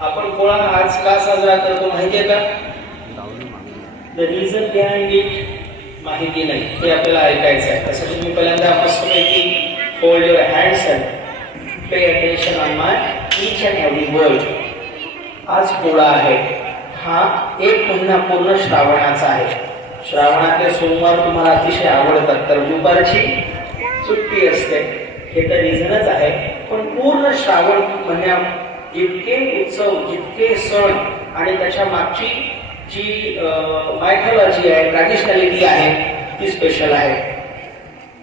आपण पोळा आज का साजरा करतो माहितीये का? द रिझन बिहाइंड इट माहिती नाही. ते आपल्याला ऐकायचं आहे. त्यासाठी तुम्ही पहिल्यांदा मस्तपैकी hold your hands and pay attention on my each and every word आज पोळा आहे. हा एक महिना पूर्ण श्रावणाचा आहे. श्रावणातले सोमवार तुम्हाला अतिशय आवडतात. तर दुपारची सुट्टी असते. हे तर रिझनच आहे. पण पूर्ण श्रावण महिन्या जितके उत्सव जितके सण आणि त्याच्या मागची जी मायथॉलॉजी आहे ट्रॅडिशनॅलिटी आहे ती स्पेशल आहे.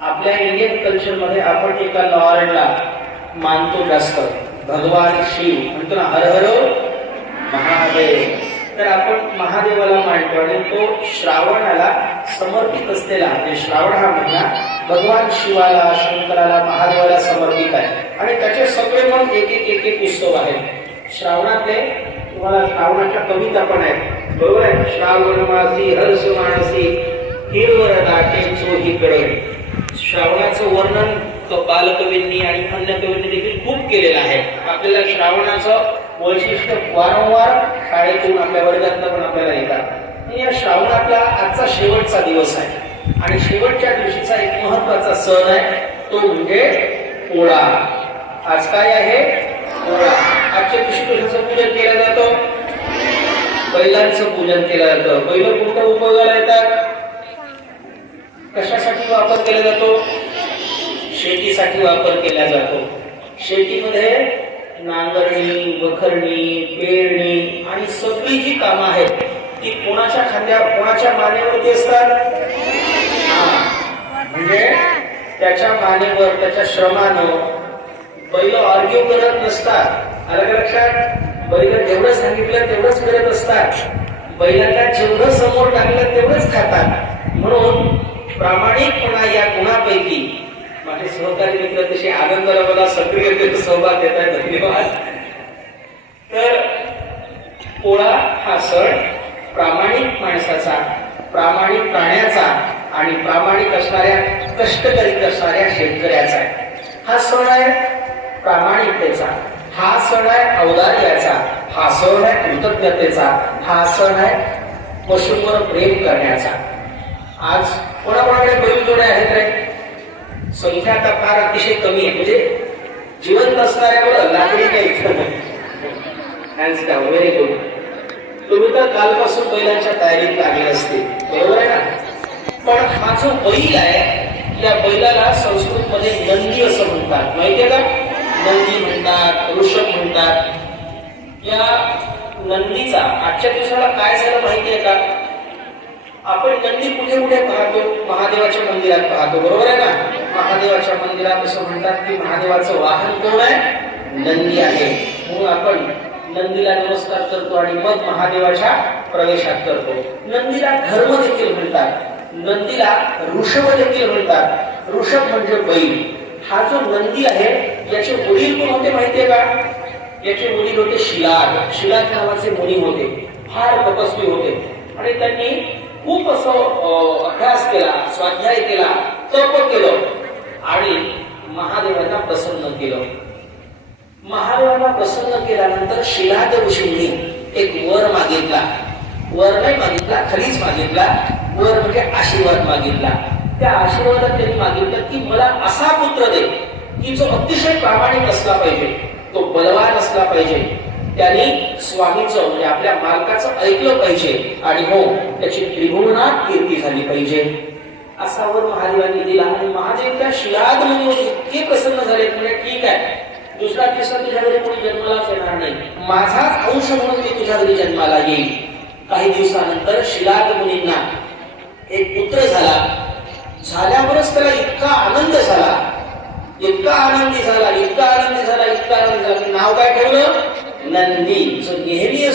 आपल्या इंडियन कल्चरमध्ये आपण एका लॉर्डला मानतो जास्त. भगवान शिव. म्हणतो ना हर हर महादेव. तर आपण महादेवाला मानतो आणि तो श्रावणाला समर्पित असलेला म्हणजे श्रावण हा महिना भगवान शिवाला शंकराला महादेवाला समर्पित आहे. आणि त्याचे सगळे मग एक एक एक एक उत्सव आहेत. श्रावणातले तुम्हाला श्रावणाच्या कविता पण आहेत. बरोबर आहे? श्रावण मासी हर्ष मानसी हिरवर दाटे चोहीकडे श्रावणाचं वर्णन बालकवींनी आणि अन्य कवींनी देखील खूप केलेलं आहे. आपल्याला श्रावणाचं वैशिष्ट्य वारंवार शाळेतून आपल्या वर्गातनं पण आपल्याला येतात. या या श्रावणातला आजचा शेवटचा दिवस आहे. आणि शेवटच्या दिवशीचा एक महत्त्वाचा सण आहे तो म्हणजे पोळा. आज काय आहे? पोळा. आजच्या दिवशी कशाचं पूजन केलं जातं? बैलांचं पूजन केलं जातं. बैल कोणत्या उपयोगाला येतात? कशासाठी वापर केला जातो? शेतीसाठी वापर केला जातो. शेतीमध्ये नांगरणी वखरणी पेरणी आणि सगळी जी कामं आहेत ती कोणाच्या खांद्या कोणाच्या मानेवरती असतात? म्हणजे त्याच्या मानेवर त्याच्या श्रमानं बैल आर्ग्यू करत नसतात. अलग लक्षात? बैल जेवढं सांगितलं तेवढंच करत असतात. बैलांना जेवढं समोर टाकलं तेवढंच खातात. म्हणून प्रामाणिकपणा या गुणापैकी माझे सहकारी मित्र तसे आनंदाला मला सक्रियतेने सहभाग देत आहे धन्यवाद. तर पोळा हा सण प्रामाणिक माणसाचा प्रामाणिक प्राण्याचा आणि प्रामाणिक असणाऱ्या कष्ट करीत असणाऱ्या शेतकऱ्याचा आहे. हा सण आहे प्रामाणिकतेचा. हा सण आहे औदार्याचा. हा सण आहे कृतज्ञतेचा. हा सण आहे पशूंवर प्रेम करण्याचा. आज कोणाकोणाकडे बैलजोड्या आहेत रे? संख्या आता फार अतिशय कमी आहे. म्हणजे जिवंत असणाऱ्यावर लाकडी काही हँड्स व्हेरी गुड तुम्ही तर कालपासून बैलांच्या तयारीत लागले असते. बरोबर आहे ना? पण हा जो बैल आहे या बैलाला संस्कृत मध्ये नंदी असं म्हणतात. माहितीये का? नंदी म्हणतात ऋषभ म्हणतात. या नंदीचा आजच्या दिवसाला काय झालं माहितीये का? आपण नंदी कुठे कुठे पाहतो? महादेवाच्या मंदिरात पाहतो. बरोबर आहे ना? महादेवाच्या मंदिरात असं म्हणतात की महादेवाचं वाहन कोण आहे? नंदी आहे. म्हणून आपण नंदीला नमस्कार करतो आणि मग महादेवाच्या प्रवेशात करतो. नंदीला धर्म देखील म्हणतात. नंदीला ऋषभ देखील म्हणतात. ऋषभ म्हणजे बैल. हा जो नंदी आहे याचे वडील कोण होते माहितीये का? याचे वडील होते शिलाद. शिलाद नावाचे मुनी होते. फार तपस्वी होते. आणि त्यांनी खूप असं अं, अभ्यास केला स्वाध्याय केला तप केलं. केलं. महादेवाला प्रसन्न केल्यानंतर शिलाद ऋषींनी एक वर मागितला. वर नाही मागितला खालीच मागितला. वर म्हणजे आशीर्वाद मागितला. त्या आशीर्वादात त्यांनी मागितलं की मला असा पुत्र दे की जो अतिशय प्रामाणिक असला पाहिजे तो बलवान असला पाहिजे. त्यांनी स्वामीचं म्हणजे आपल्या मालकाचं ऐकलं पाहिजे आणि हो त्याची त्रिभुवनात कीर्ती झाली पाहिजे. असा वर महादेवांनी दिला. आणि महादेव त्या शिलाद म्हणून इतके प्रसन्न झाले म्हणजे ठीक आहे. दुसरा तिसरा तुझ्या घरी कोणी जन्मालाच येणार नाही. माझाच अंश म्हणून मी तुझ्या घरी जन्माला येईल काही दिवसानंतर शिलाद मुनींना एक पुत्र झाला. झाल्यावरच त्याला इतका आनंद झाला. इतका आनंदी झाला इतका आनंदी झाला इतका आनंदी झाला. नाव काय ठेवलं? नंदी. जो नेहमी